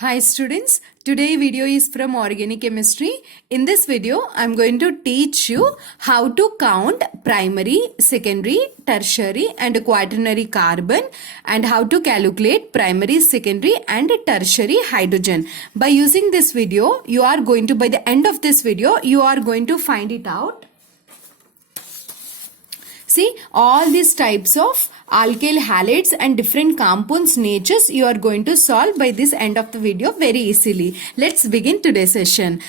Hi students, today video is from organic chemistry. In this video, I am going to teach you how to count primary, secondary, tertiary and quaternary carbon and how to calculate primary, secondary and tertiary hydrogen. By using this video, by the end of this video, you are going to find it out. See, all these types of alkyl halides and different compounds natures you are going to solve by this end of the video very easily. Let's begin today's session.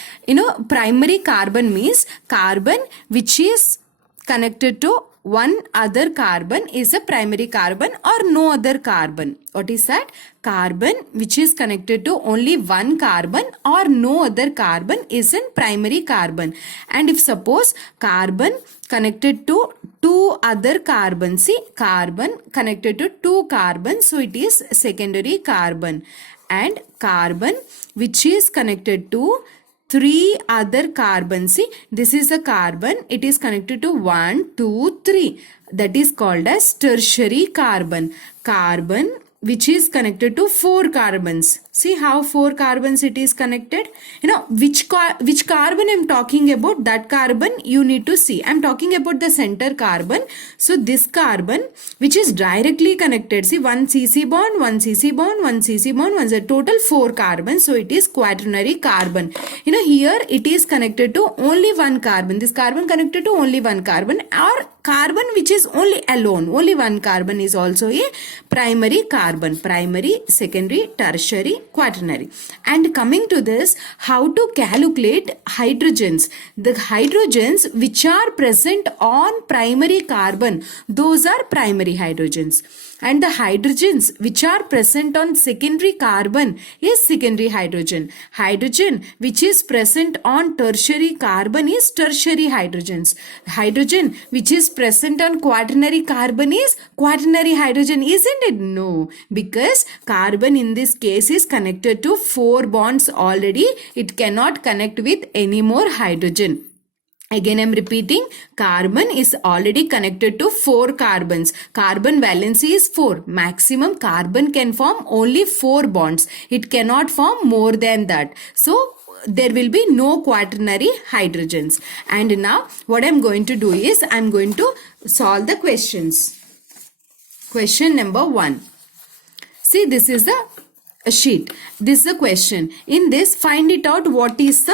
Primary carbon means carbon which is connected to one other carbon is a primary carbon or no other carbon. What is that? Carbon which is connected to only one carbon or no other carbon is a primary carbon. And if suppose carbon connected to two other carbons, see, carbon connected to two carbons, so it is secondary carbon. And carbon which is connected to three other carbons, see, this is a carbon, it is connected to 1, 2, 3, that is called as tertiary carbon. Carbon which is connected to four carbons, see how four carbons it is connected. Which carbon I am talking about, that carbon you need to see. I am talking about the center carbon. So this carbon which is directly connected, see, 1 cc bond, 1 cc bond, 1 cc bond, 1 cc, total 4 carbons, so it is quaternary carbon. Here it is connected to only one carbon, this carbon connected to only one carbon, or carbon which is only alone, only one carbon is also a primary carbon. Primary, secondary, tertiary, quaternary. And coming to this, how to calculate hydrogens. The hydrogens which are present on primary carbon, those are primary hydrogens. And the hydrogens which are present on secondary carbon is secondary hydrogen. Hydrogen which is present on tertiary carbon is tertiary hydrogens. Hydrogen which is present on quaternary carbon is quaternary hydrogen, isn't it? No, because carbon in this case is connected to 4 bonds already. It cannot connect with any more hydrogen. Again, I am repeating, carbon is already connected to 4 carbons. Carbon valency is 4. Maximum carbon can form only 4 bonds. It cannot form more than that. So, there will be no quaternary hydrogens. And now, what I am going to do is, I am going to solve the questions. Question number 1. See, this is a sheet. This is a question. In this, find it out what is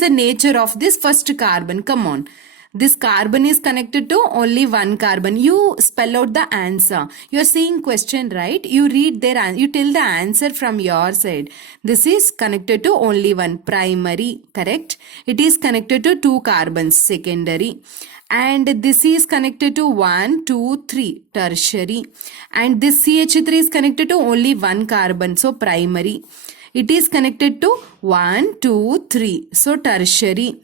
the nature of this first carbon. Come on. This carbon is connected to only one carbon. You spell out the answer. You are seeing question, right? You read their answer. You tell the answer from your side. This is connected to only one, primary, correct? It is connected to two carbons, secondary. And this is connected to 1, 2, 3, tertiary. And this CH3 is connected to only one carbon, so primary. It is connected to 1, 2, 3, so tertiary.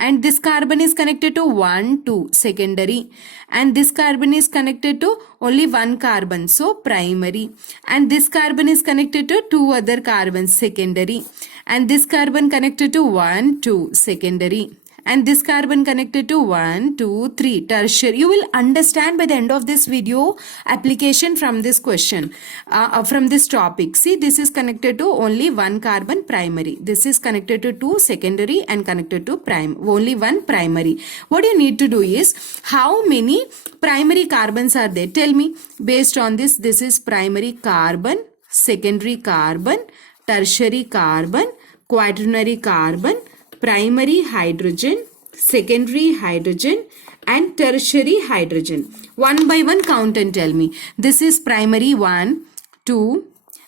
And this carbon is connected to 1, 2, secondary. And this carbon is connected to only one carbon, so primary. And this carbon is connected to two other carbons, secondary. And this carbon connected to 1, 2, secondary. And this carbon connected to 1, 2, 3, tertiary. You will understand by the end of this video application from this question, from this topic. See, this is connected to only one carbon, primary. This is connected to two, secondary, and connected to only one, primary. What you need to do is, how many primary carbons are there? Tell me. Based on this, this is primary carbon, secondary carbon, tertiary carbon, quaternary carbon, primary hydrogen, secondary hydrogen and tertiary hydrogen. One by one count and tell me. This is primary 1, 2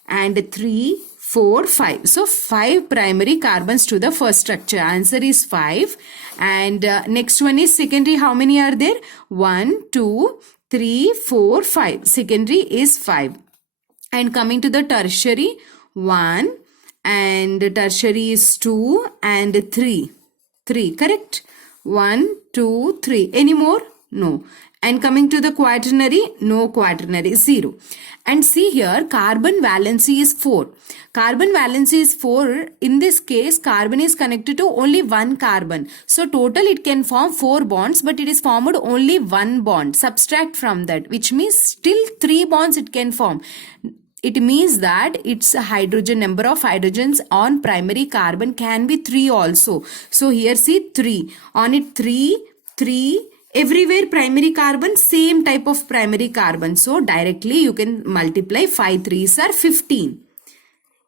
and 3, 4, 5. So 5 primary carbons to the first structure. Answer is 5. And next one is secondary. How many are there? 1, 2, 3, 4, 5. Secondary is 5. And coming to the tertiary, 1. And tertiary is 2 and 3. 3, correct? 1, 2, 3. Any more? No. And coming to the quaternary, no quaternary, 0. And see here, carbon valency is 4. Carbon valency is 4. In this case, carbon is connected to only one carbon. So total it can form 4 bonds, but it is formed only one bond. Subtract from that, which means still 3 bonds it can form. it means that its hydrogen number of hydrogens on primary carbon can be 3 also. So here see 3. On it 3. Everywhere primary carbon, same type of primary carbon. So directly you can multiply 5 3s are 15.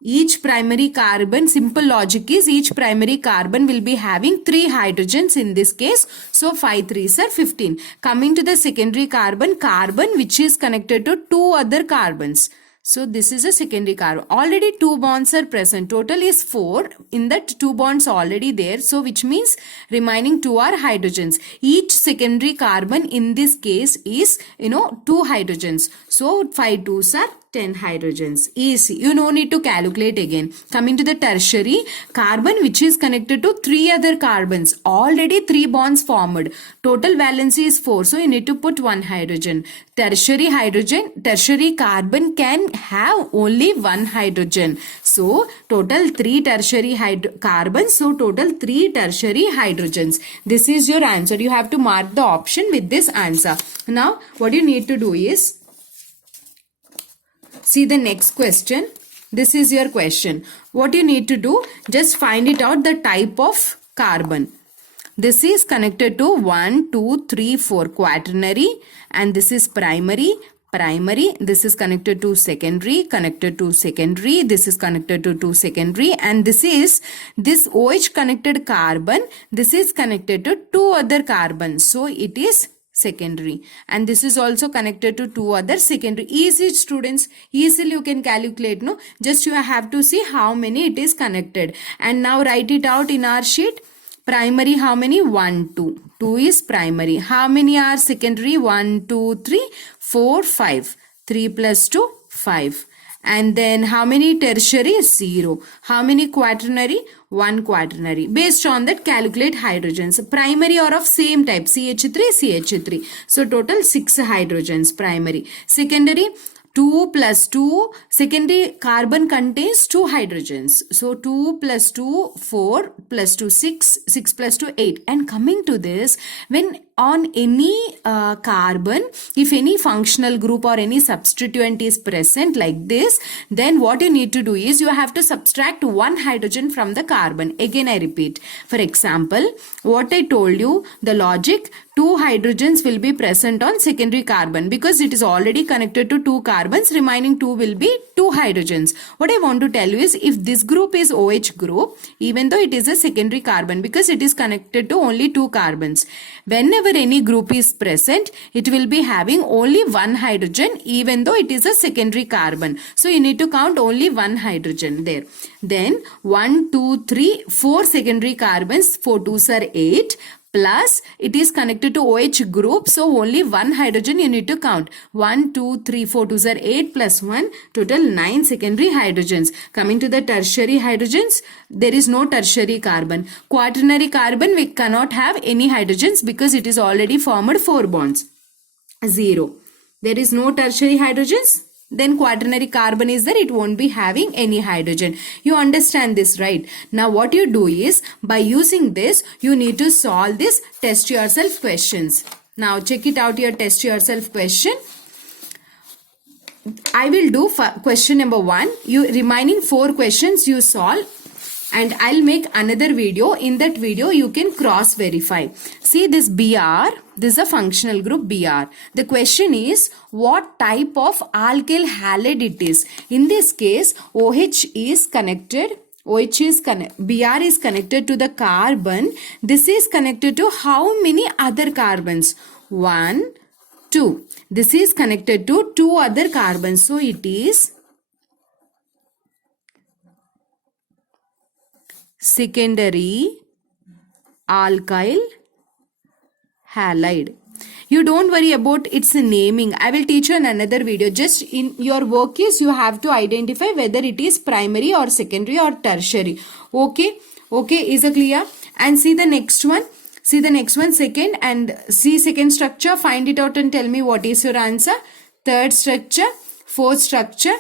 Each primary carbon, simple logic is each primary carbon will be having 3 hydrogens in this case. So 5 3s are 15. Coming to the secondary carbon, carbon which is connected to 2 other carbons. So this is a secondary carbon. Already 2 bonds are present. Total is 4. In that 2 bonds already there. So which means remaining 2 are hydrogens. Each secondary carbon in this case is 2 hydrogens. So 5 2s are 10 hydrogens. Easy. You no need to calculate again. Coming to the tertiary, carbon which is connected to 3 other carbons. Already 3 bonds formed. Total valency is 4. So you need to put 1 hydrogen. Tertiary carbon can have only 1 hydrogen. So total 3 tertiary carbons. So total 3 tertiary hydrogens. This is your answer. You have to mark the option with this answer. Now what you need to do is, see the next question. This is your question. What you need to do, just find it out the type of carbon. This is connected to 1, 2, 3, 4 quaternary, and this is primary. This is connected to secondary, this is connected to 2 secondary, and this OH connected carbon, this is connected to 2 other carbons. So it is secondary, and this is also connected to 2 other secondary. Easy students, easily you can calculate, no? Just you have to see how many it is connected, and now write it out in our sheet. Primary, how many? 1, 2. 2 is primary. How many are secondary? 1, 2, 3, 4, 5. 3 plus 2, 5. And then how many tertiary? 0. How many quaternary? 1 quaternary. Based on that, calculate hydrogens. Primary or of same type, CH3. So total 6 hydrogens primary. Secondary, 2 plus 2, secondary carbon contains 2 hydrogens. So 2 plus 2, 4 plus 2, 6, 6 plus 2, 8. And coming to this, when on any carbon, if any functional group or any substituent is present like this, then what you need to do is you have to subtract 1 hydrogen from the carbon. Again I repeat. For example, what I told you, the logic, 2 hydrogens will be present on secondary carbon because it is already connected to 2 carbons, remaining 2 will be 2 hydrogens. What I want to tell you is, if this group is OH group, even though it is a secondary carbon because it is connected to only 2 carbons, whenever any group is present, it will be having only 1 hydrogen even though it is a secondary carbon. So you need to count only 1 hydrogen there. Then 1, 2, 3, 4 secondary carbons, 4 2s are 8. Plus it is connected to OH group, so only 1 hydrogen you need to count. 1, 2, 3, 4 2s are 8 plus 1, total 9 secondary hydrogens. Coming to the tertiary hydrogens, there is no tertiary carbon. Quaternary carbon, we cannot have any hydrogens because it is already formed 4 bonds. 0. There is no tertiary hydrogens. Then quaternary carbon is there, it won't be having any hydrogen. You understand this, right? Now what you do is, by using this, you need to solve this test yourself questions. Now check it out, your test yourself question. I will do question number 1. You remaining 4 questions you solve, and I'll make another video. In that video you can cross verify. See this BR, this is a functional group BR. The question is, what type of alkyl halide it is? In this case, OH is connected, BR is connected to the carbon. This is connected to how many other carbons? 1, 2. This is connected to 2 other carbons. So it is secondary alkyl halide. You don't worry about its naming. I will teach you in another video. Just in your work is you have to identify whether it is primary or secondary or tertiary. Okay, is it clear? And see the next one. Second, and see second structure. Find it out and tell me what is your answer. Third structure, fourth structure,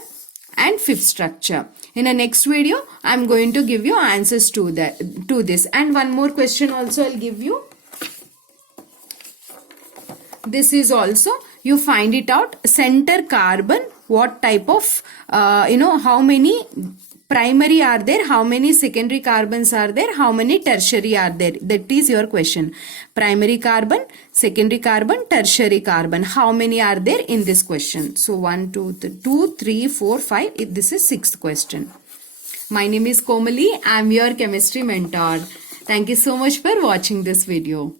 and fifth structure. In the next video, I am going to give you answers to this. And one more question also I'll give you. This is also, you find it out, center carbon what type of, how many primary are there, how many secondary carbons are there, how many tertiary are there. That is your question. Primary carbon, secondary carbon, tertiary carbon. How many are there in this question? So 1, 2, 3, 4, 5. This is 6th question. My name is Komali. I am your chemistry mentor. Thank you so much for watching this video.